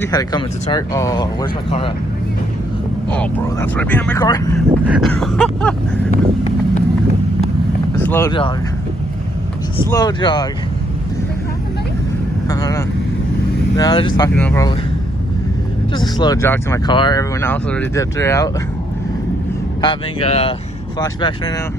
you had it coming to target. Oh, where's my car at? Oh, bro, that's right behind my car. A slow jog. It's a slow jog. Is they crossing, buddy? I don't know. No, they're just talking to them probably. Just a slow jog to my car. Everyone else already dipped her out. Having flashbacks right now.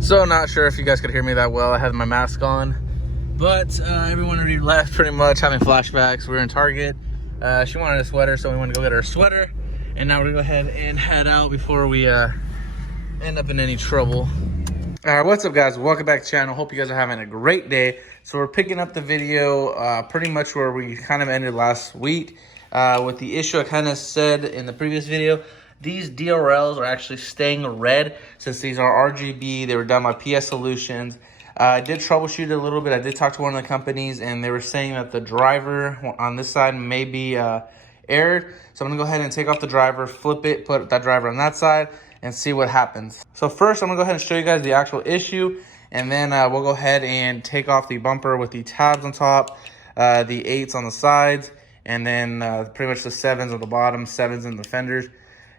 So not sure if you guys could hear me that well. I had my mask on, but everyone already left pretty much, having flashbacks. We were in Target. She wanted a sweater, so we went to go get her a sweater. And now we're gonna go ahead and head out before we end up in any trouble. All right, what's up, guys? Welcome back to the channel. Hope you guys are having a great day. So we're picking up the video pretty much where we kind of ended last week with the issue I kind of said in the previous video. These DRLs are actually staying red since these are RGB. They were done by PS Solutions. I did troubleshoot it a little bit. I did talk to one of the companies, and they were saying that the driver on this side may be aired. So I'm gonna go ahead and take off the driver, flip it, put that driver on that side, and see what happens. So first, I'm gonna go ahead and show you guys the actual issue, and then we'll go ahead and take off the bumper with the tabs on top, the 8s on the sides, and then pretty much the 7s on the bottom, 7s in the fenders.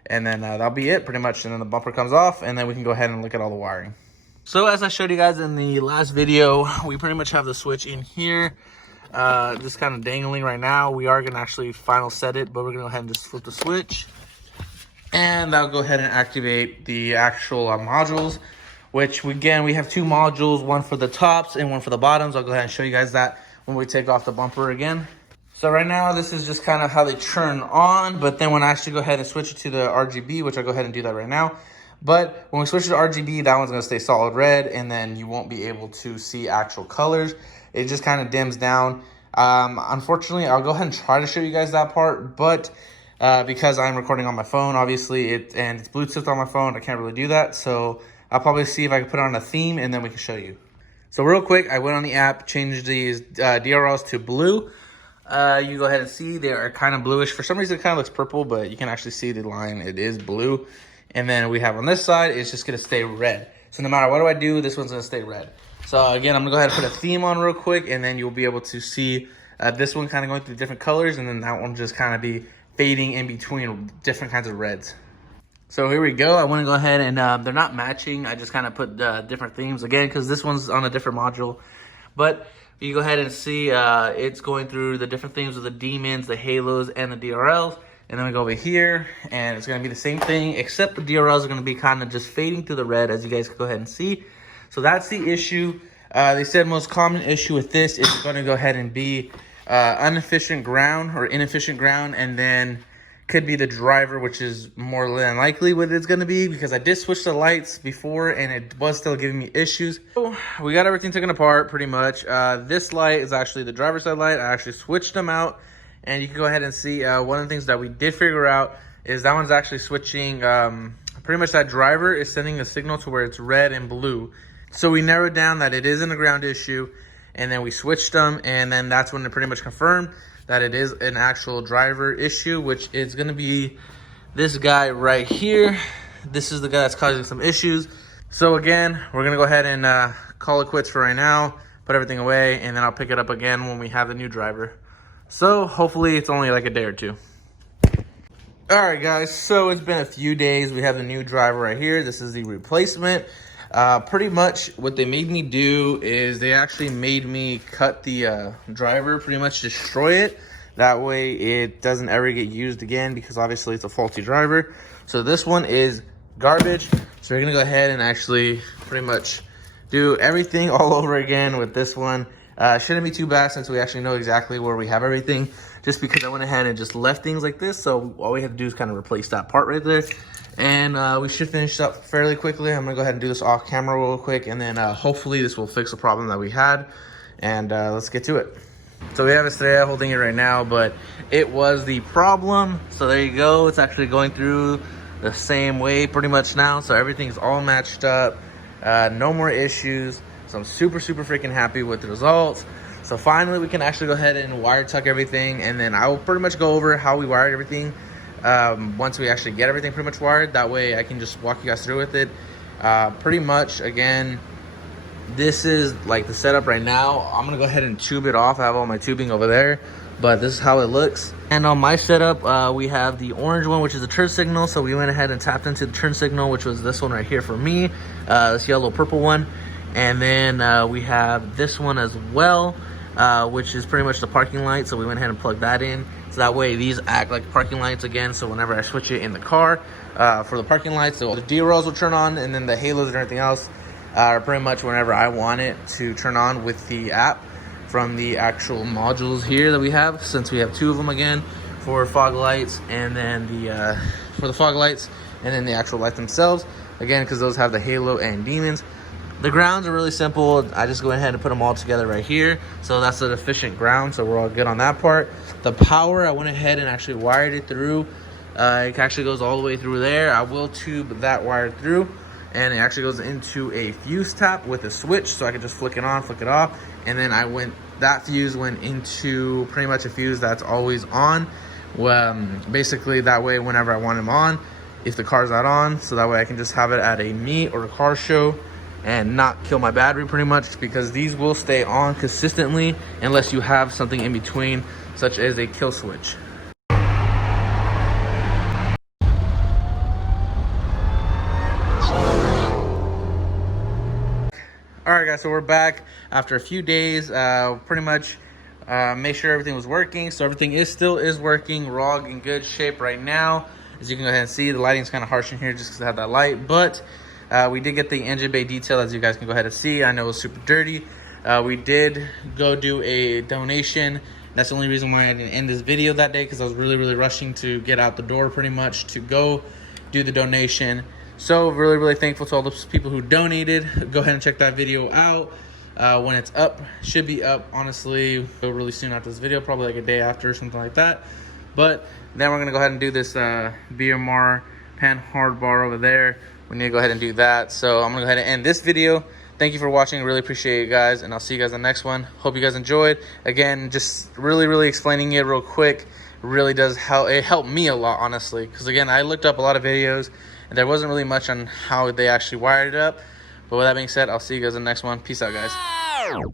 And then that'll be it pretty much. And then the bumper comes off, and then we can go ahead and look at all the wiring. So as I showed you guys in the last video, we pretty much have the switch in here. Just kind of dangling right now. We are going to actually final set it, but we're going to go ahead and just flip the switch. And that'll go ahead and activate the actual modules, which again, we have two modules, one for the tops and one for the bottoms. I'll go ahead and show you guys that when we take off the bumper again. So right now, this is just kind of how they turn on, but then when I actually go ahead and switch it to the RGB, which I'll go ahead and do that right now. But when we switch it to RGB, that one's gonna stay solid red, and then you won't be able to see actual colors. It just kind of dims down. Unfortunately, I'll go ahead and try to show you guys that part, but because I'm recording on my phone, obviously, and it's Bluetooth on my phone, I can't really do that. So I'll probably see if I can put on a theme, and then we can show you. So real quick, I went on the app, changed these DRLs to blue. You go ahead and see they are kind of bluish. For some reason, it kind of looks purple, but you can actually see the line. It is blue. And then we have on this side, it's just going to stay red. So no matter what do I do, this one's going to stay red. So again, I'm going to go ahead and put a theme on real quick, and then you'll be able to see this one kind of going through different colors, and then that one just kind of be fading in between different kinds of reds. So here we go. I want to go ahead and they're not matching. I just kind of put different themes again because this one's on a different module. But you go ahead and see it's going through the different themes of the demons, the halos, and the DRLs. And then we go over here, and it's going to be the same thing, except the DRLs are going to be kind of just fading through the red, as you guys can go ahead and see. So that's the issue. They said most common issue with this is going to go ahead and be inefficient ground, and then could be the driver, which is more than likely what it's going to be, because I did switch the lights before and it was still giving me issues. So we got everything taken apart pretty much. This light is actually the driver's side light. I actually switched them out, and you can go ahead and see one of the things that we did figure out is that one's actually switching. Pretty much that driver is sending a signal to where it's red and blue. So we narrowed down that it isn't a ground issue, and then we switched them, and then that's when it pretty much confirmed that it is an actual driver issue, which is going to be this guy right here. This is the guy that's causing some issues. So again, we're going to go ahead and call it quits for right now, put everything away, and then I'll pick it up again when we have the new driver. So hopefully it's only like a day or two. All right, guys, so it's been a few days. We have the new driver right here. This is the replacement. Pretty much what they made me do is they actually made me cut the driver, pretty much destroy it. That way it doesn't ever get used again, because obviously it's a faulty driver. So this one is garbage. So we're gonna go ahead and actually pretty much do everything all over again with this one. Shouldn't be too bad since we actually know exactly where we have everything, just because I went ahead and just left things like this. So all we have to do is kind of replace that part right there. And we should finish up fairly quickly. I'm gonna go ahead and do this off camera real quick, and then hopefully this will fix the problem that we had. And let's get to it. So we have Estrella holding it right now, but it was the problem. So there you go. It's actually going through the same way pretty much now. So everything's all matched up. No more issues. So I'm super freaking happy with the results. So finally we can actually go ahead and wire tuck everything, and then I will pretty much go over how we wired everything once we actually get everything pretty much wired. That way I can just walk you guys through with it. Pretty much, again, this is like the setup right now. I'm gonna go ahead and tube it off. I have all my tubing over there, but this is how it looks. And on my setup, we have the orange one, which is the turn signal. So we went ahead and tapped into the turn signal, which was this one right here for me, this yellow purple one. And then we have this one as well, which is pretty much the parking light. So we went ahead and plugged that in. So that way these act like parking lights again. So whenever I switch it in the car for the parking lights, so the DRLs will turn on, and then the halos and everything else are pretty much whenever I want it to turn on with the app from the actual modules here that we have, since we have two of them again for fog lights, and then the for the fog lights, and then the actual lights themselves again, because those have the halo and demons. The grounds are really simple. I just go ahead and put them all together right here, so that's an efficient ground, so we're all good on that part. The power, I went ahead and actually wired it through. It actually goes all the way through there. I will tube that wire through, and it actually goes into a fuse tap with a switch, so I can just flick it on, flick it off. And then that fuse went into pretty much a fuse that's always on. Basically that way, whenever I want them on, if the car's not on, so that way I can just have it at a meet or a car show and not kill my battery pretty much, because these will stay on consistently unless you have something in between, such as a kill switch. All right, guys, so we're back after a few days. Pretty much made sure everything was working. So everything still is working. We're all in good shape right now. As you can go ahead and see, the lighting's kind of harsh in here just because I have that light. But we did get the engine bay detail, as you guys can go ahead and see. I know it was super dirty. We did go do a donation. That's the only reason why I didn't end this video that day, because I was really rushing to get out the door pretty much to go do the donation. So really thankful to all those people who donated. Go ahead and check that video out when it's up. Should be up, honestly, really soon after this video, probably like a day after or something like that. But then we're gonna go ahead and do this BMR pan hard bar over there. We need to go ahead and do that. So I'm gonna go ahead and end this video. Thank you for watching. Really appreciate you guys, and I'll see you guys in the next one. Hope you guys enjoyed. Again, just really explaining it real quick really does help. It helped me a lot, honestly, because again, I looked up a lot of videos and there wasn't really much on how they actually wired it up. But with that being said, I'll see you guys in the next one. Peace out, guys.